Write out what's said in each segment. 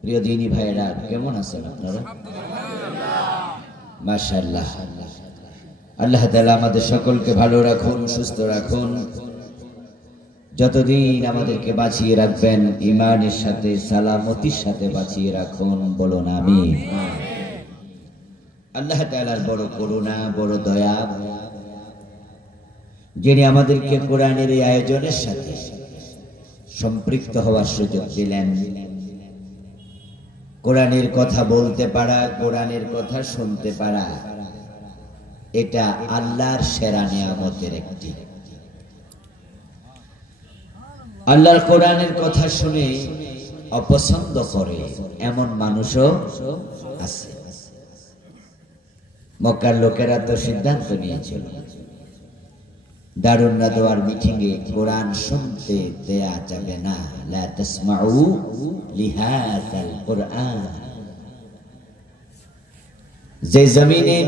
প্রিয় দিনী ভাইরা, কেমন আছেন আপনারা? মাশাআল্লাহ। আল্লাহ তাআলা আমাদের সকলকে ভালো রাখুন, সুস্থ রাখুন। যতদিন আমাদেরকে বাঁচিয়ে রাখবেন ঈমানের সাথে, সালামতির সাথে বাঁচিয়ে রাখুন, বলুন আমিন। আল্লাহ তাআলার বড় করুণা, বড় দয়া, যিনি আমাদেরকে কোরআনের এই আয়োজনের সাথে সম্পৃক্ত হওয়ার সুযোগ দিলেন। কোরআনের কথা বলতে পারা, কোরআনের কথা শুনতে পারা, এটা আল্লাহর সেরা নিয়ামতের একটি। আল্লাহর কোরআনের কথা শুনে অপছন্দ করে এমন মানুষও আছে। মক্কার লোকেরা তো সিদ্ধান্ত নিয়েছিল দারুন নাদওয়ার মিটিং এ কোরআন শুনতে দেয়া যাবে না, লা তাসমাউ লিহাযাল কোরআন। যে জমিনে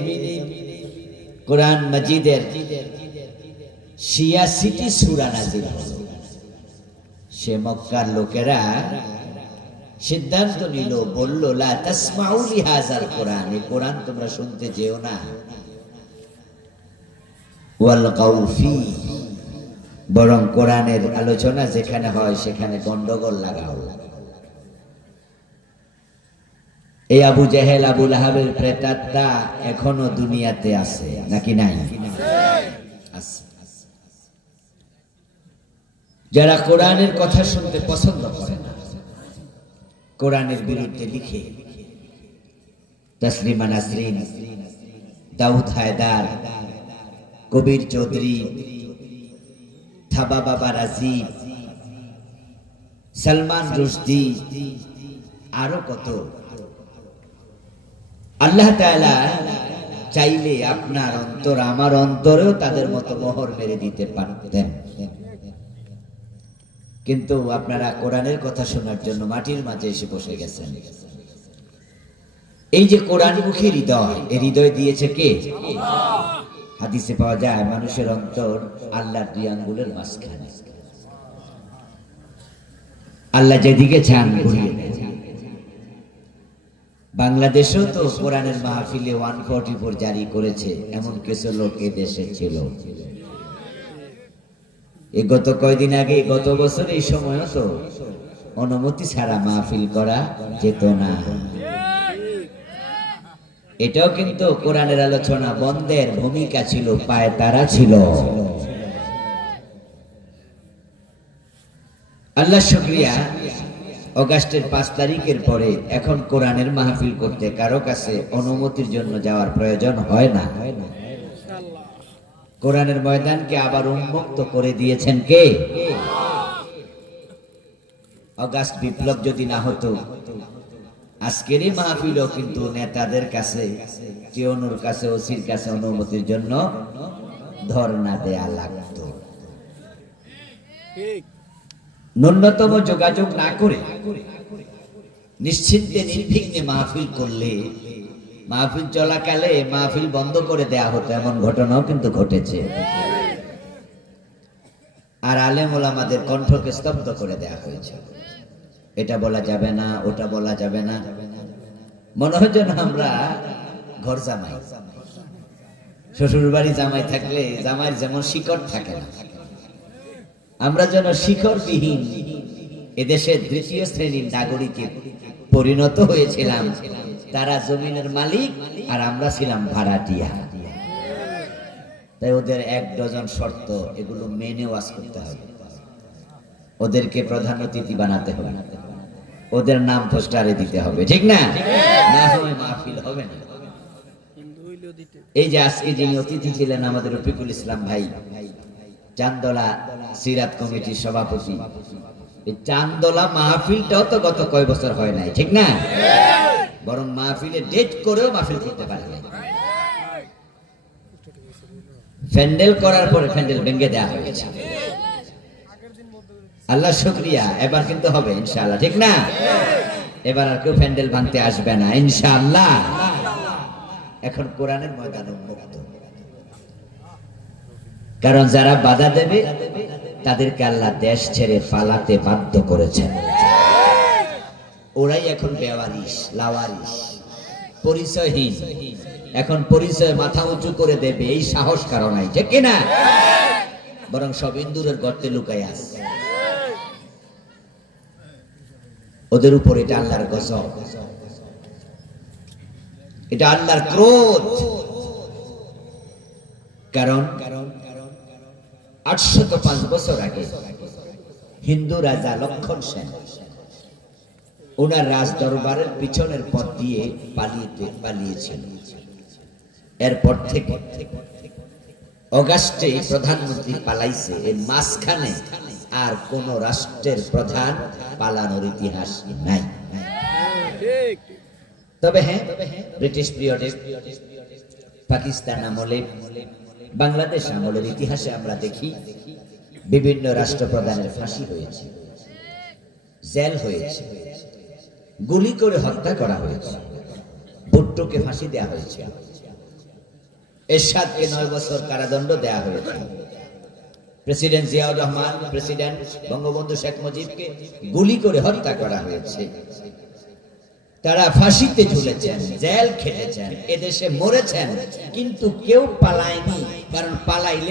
কোরআন মাজিদের ৮৬টি সূরা নাযিল হলো, সে মক্কার লোকেরা সিদ্ধান্ত নিল, বলল, লা তাসমাউ লিহাযাল কোরআন, এই কোরআন তোমরা শুনতে যেও না। বরং কোরআনের আলোচনা যেখানে হয় সেখানে গন্ডগোল লাগাও। এই আবু জেহেল, আবু লাহাবের প্রেতাত্মা এখনো দুনিয়াতে আছে নাকি নাই? যারা কোরআনের কথা শুনতে পছন্দ করে না, কোরআনের বিরুদ্ধে লিখে, তসলিমা নাসরিন, দাউদ হায়দার, কবির চৌধুরী, থাবা বাবা রাজীব, সালমান রুশদি, আরো কত। আল্লাহ তাআলা চাইলে আপনার অন্তর, আমার অন্তরেও তাদের মতো মোহর মেরে দিতে পারতেন, কিন্তু আপনারা কোরআনের কথা শোনার জন্য মাটির মাঝে এসে বসে গেছেন। এই যে কোরআনমুখী হৃদয়, এই হৃদয় দিয়েছে কে? হাদিসে পাওয়া যায় মানুষের অন্তর আল্লাহর দুই আঙ্গুলের মাঝখানে। আল্লাহ যেদিকে চান ঘুরিয়ে দেন। বাংলাদেশেও তো কোরআনের মাহফিলে 144 জারি করেছে, এমন কিছু লোক এ দেশে ছিল। এই গত কয়দিন আগে, গত বছর এই সময়ও তো অনুমতি ছাড়া মাহফিল করা যেত না। এটাও কিন্তু কোরআনের আলোচনা বন্ধের ভূমিকা ছিল, পায় তারা ছিল। আল্লাহ শুকরিয়া, অগাস্টের 5 তারিখের পরে এখন কোরআনের মাহফিল করতে কারো কাছে অনুমতির জন্য যাওয়ার প্রয়োজন হয় না। কোরআনের ময়দানকে আবার উন্মুক্ত করে দিয়েছেন কে? অগাস্ট বিপ্লব যদি না হতো, আজকের এই মাহফিলও কিন্তু নেতাদের কাছে, টিওনুর কাছে, ওসির কাছে অনুমতির জন্য ধর্ণা দেয়া লাগতো। ন্যূনতম যোগাযোগ না করে নিশ্চিন্তে নির্বিঘ্নে মাহফিল করলে, মাহফিল চলাকালে মাহফিল বন্ধ করে দেয়া হতো, এমন ঘটনাও কিন্তু ঘটেছে। আর আলেম ওলামাদের কণ্ঠকে স্তব্ধ করে দেয়া হয়েছে। এটা বলা যাবে না, ওটা বলা যাবে না। মনে হয় যেন আমরা ঘর জামাই, শ্বশুর বাড়ি জামাই থাকলে জামাইয়ের যেমন শিকড় থাকে না, আমরা যেন শিকড়বিহীন এদেশের 3য় শ্রেণীর নাগরিকে পরিণত হয়েছিলাম। তারা জমিনের মালিক আর আমরা ছিলাম ভাড়াটিয়া। তাই ওদের 1 ডজন শর্ত, এগুলো মেনে ওয়াজ করতে হবে। ওদেরকে প্রধান অতিথি বানাতে হবে, ওদের নাম পোস্টারে দিতে হবে, ঠিক না? না হয় মাহফিল হবে না। এই যে আজকে যিনি অতিথি ছিলেন আমাদের রফিকুল ইসলাম ভাই, চান্দোলা সিরাত কমিটির সভাপতি, এই চান্দোলা মাহফিলটাও তো গত কয় বছর হয় নাই, ঠিক না? বরং মাহফিলে ডেট করেও মাহফিল করতে পারে না। প্যান্ডেল করার পরে প্যান্ডেল ভেঙে দেওয়া হয়েছে। আল্লাহ শুকরিয়া, এবার কিন্তু হবে ইনশাআল্লাহ, ঠিক না? এবার আর কেউ প্যান্ডেল ভাঙতে আসবে না ইনশাআল্লাহ। এখন কোরআনের ময়দান উন্মুক্ত। কারণ যারা বাধা দেবে তাদেরকে আল্লাহ দেশ ছেড়ে পালাতে বাধ্য করেছেন। ওরাই এখন বেওয়ারিশ, লাওয়ারিশ, পরিচয়হীন। এখন পরিচয় মাথা উঁচু করে দেবে এই সাহস কারো নাই, ঠিক কিনা? বরং সব ইন্দুরের গর্তে লুকাই আছে। ওদের উপর এটা আল্লাহর গজব, এটা আল্লাহর ক্রোধ। কারণ 805 বছর আগে হিন্দু রাজা লক্ষণ সেন ওনার রাজ দরবারের পিছনের পথ দিয়ে পালিয়েছিল। এরপর থেকে অগাস্টে প্রধানমন্ত্রী পালাইছে, এর মাঝখানে আর কোন রাষ্ট্রের প্রধান পালানোর ইতিহাস নাই। তবে হ্যাঁ, ব্রিটিশ পিরিয়ডে, পাকিস্তান আমলে, বাংলাদেশ আমলের ইতিহাসে আমরা দেখি বিভিন্ন রাষ্ট্রপ্রধানের ফাঁসি হয়েছে, জেল হয়েছে, গুলি করে হত্যা করা হয়েছে। ভুট্টোকে ফাঁসি দেওয়া হয়েছে, এরশাদকে 9 বছর কারাদণ্ড দেওয়া হয়েছে। প্রেসিডেন্ট জিয়াউর রহমান, প্রেসিডেন্ট বঙ্গবন্ধু শেখ মুজিবকে গুলি করে হত্যা করা হয়েছে। তারা ফাঁসিতে ঝুলেছেন, জেল খেটেছেন, এদেশে মরেছেন, কিন্তু কেউ পালায়নি। কারণ পালাইলে